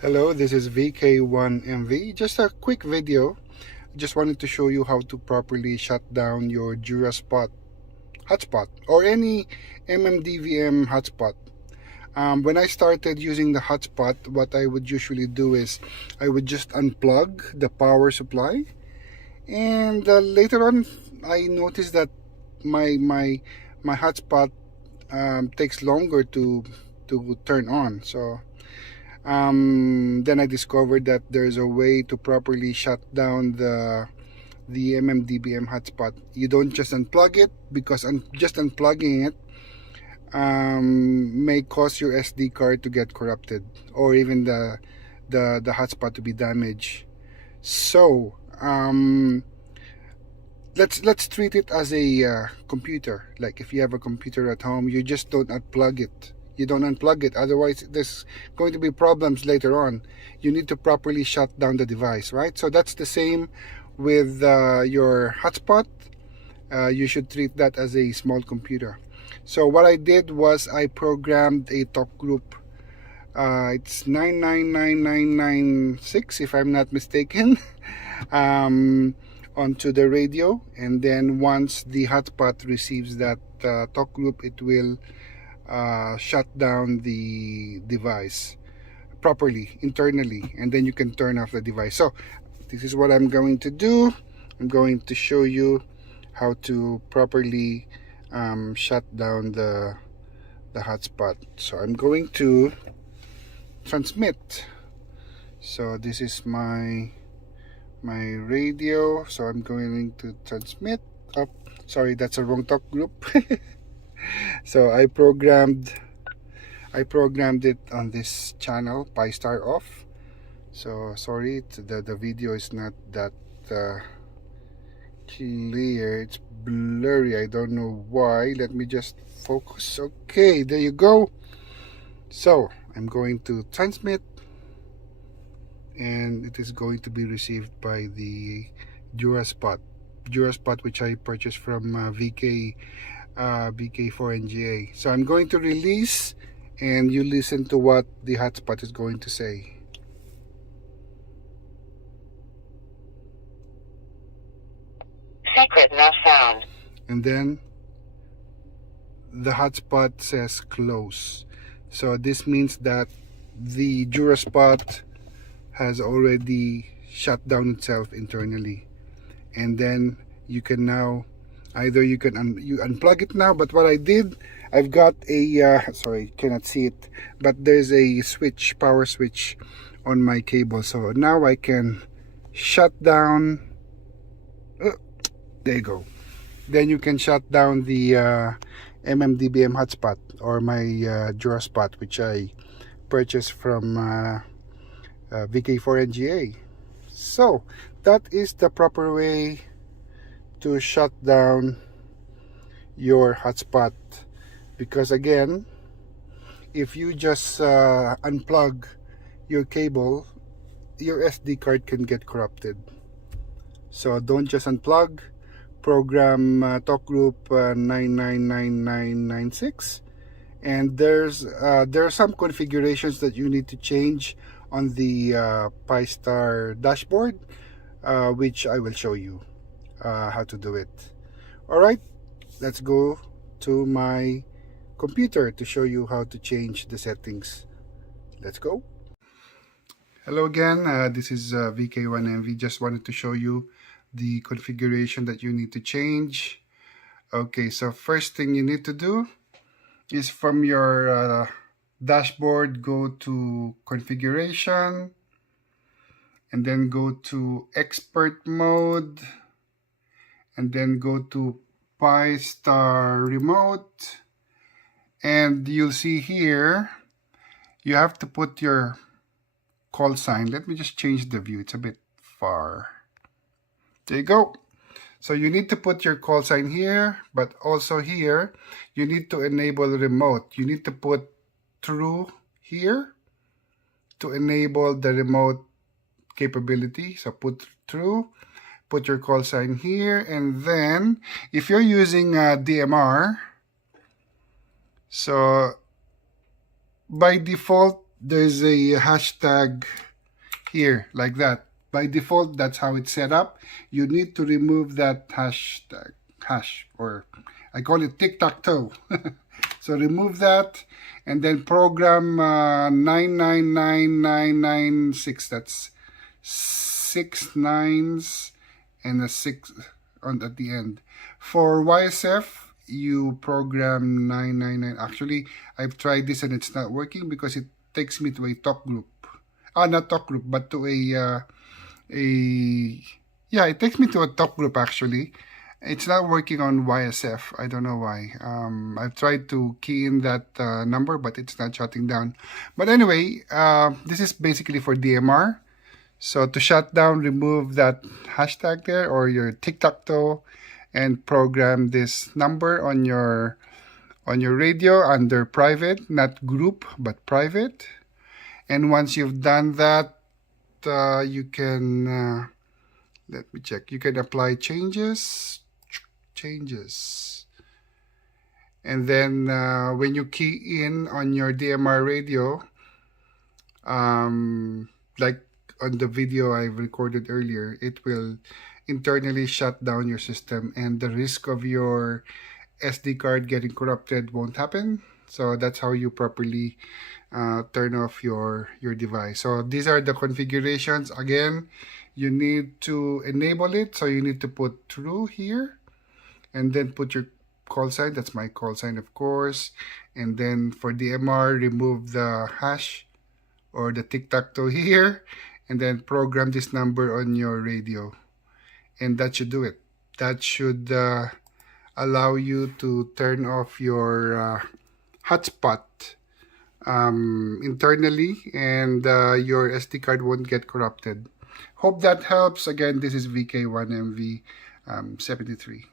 Hello, this is VK1MV. Just a quick video. Just wanted to show you how to properly shut down your DuraSpot hotspot or any MMDVM hotspot. When I started using the hotspot, what I would usually do is I would just unplug the power supply, and later on I noticed that my hotspot takes longer to turn on. So then I discovered that there's a way to properly shut down the MMDBM hotspot. You don't just unplug it, because just unplugging it may cause your SD card to get corrupted, or even the hotspot to be damaged. So let's treat it as a computer. Like if you have a computer at home, you just don't unplug it. You don't unplug it, otherwise there's going to be problems later on. You need to properly shut down the device, right? So that's the same with your hotspot. You should treat that as a small computer. So what I did was I programmed a talk group. It's 999996 if I'm not mistaken, onto the radio, and then once the hotspot receives that talk group, it will shut down the device properly internally, and then you can turn off the device. So this is what I'm going to do. I'm going to show you how to properly shut down the hotspot. So I'm going to transmit. So this is my radio, so I'm going to transmit up. Sorry, that's a wrong talk group. So I programmed it on this channel, Pi Star off. So sorry, the video is not that clear. It's blurry. I don't know why. Let me just focus. Okay, there you go. So I'm going to transmit, and it is going to be received by the DuraSpot, which I purchased from VK4NGA. So I'm going to release, and you listen to what the hotspot is going to say. Secret not found. And then the hotspot says close. So this means that the DuraSpot has already shut down itself internally, and then you can now either you unplug it now. But what I did, I've got a sorry, you cannot see it, but there's a power switch on my cable. So now I can shut down. There you go. Then you can shut down the MMDBM hotspot, or my DuraSpot, which I purchased from VK4NGA. So that is the proper way to shut down your hotspot, because again, if you just unplug your cable, your SD card can get corrupted. So don't just unplug. Program talk group 999996, and there are some configurations that you need to change on the Pi Star dashboard, which I will show you how to do it. Alright, let's go to my computer to show you how to change the settings. Let's go. Hello again, this is VK1MV. Just wanted to show you the configuration that you need to change. Okay, so first thing you need to do is from your dashboard, go to configuration, and then go to expert mode, and then go to Pi Star remote, and you'll see here you have to put your call sign. Let me just change the view, it's a bit far. There you go. So you need to put your call sign here, but also here you need to enable remote. You need to put true here to enable the remote capability. So put true, put your call sign here, and then if you're using DMR, so by default there's a hashtag here like that. By default, that's how it's set up. You need to remove that hashtag, or I call it tic-tac-toe. So remove that and then program 999996. That's 6 9s and a 6 on at the end. For YSF, you program 999. Actually, I've tried this and it's not working because it takes me to a talk group. Not talk group, but to yeah, it takes me to a talk group actually. It's not working on YSF. I don't know why. I've tried to key in that number, but it's not shutting down. But anyway, this is basically for DMR. So to shut down, remove that hashtag there or your tic-tac-toe and program this number on your radio under private, not group, but private. And once you've done that, you can, let me check, you can apply changes. And then when you key in on your DMR radio, like on the video I recorded earlier, it will internally shut down your system and the risk of your SD card getting corrupted won't happen. So that's how you properly turn off your device. So these are the configurations. Again, you need to enable it. So you need to put true here and then put your call sign. That's my call sign, of course. And then for DMR, remove the hash or the tic-tac-toe here and then program this number on your radio. And that should do it. That should allow you to turn off your hotspot internally and your SD card won't get corrupted. Hope that helps. Again, this is VK1MV 73.